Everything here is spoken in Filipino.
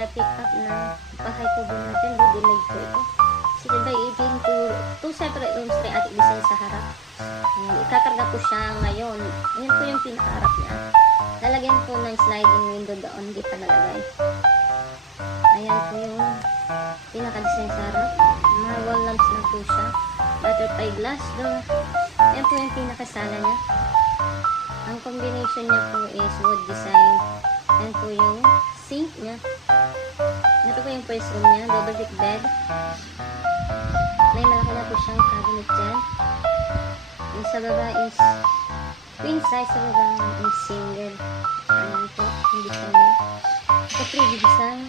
kaya pick up na bahay po din natin. Ready-made po ito. Kasi din po, two separate rooms na ating design sa harap. Ikakarga po siya ngayon. Ayan po yung pinakaharap niya. Lalagyan po ng sliding window doon, hindi pa nalagay. Ayan po yung pinaka-design sa harap. Mga wall lamps lang po siya. Butterfly glass door. Ayan po yung pinakasala niya. Ang combination niya po is wood design. Ayan po yung sink niya. Ito po yung first room niya. Double deck bed. May malaki na po siyang cabinet dyan. Yung sa baba is queen size. Sa baba is single. Ayan po. Yung design niya. Ito 3D design.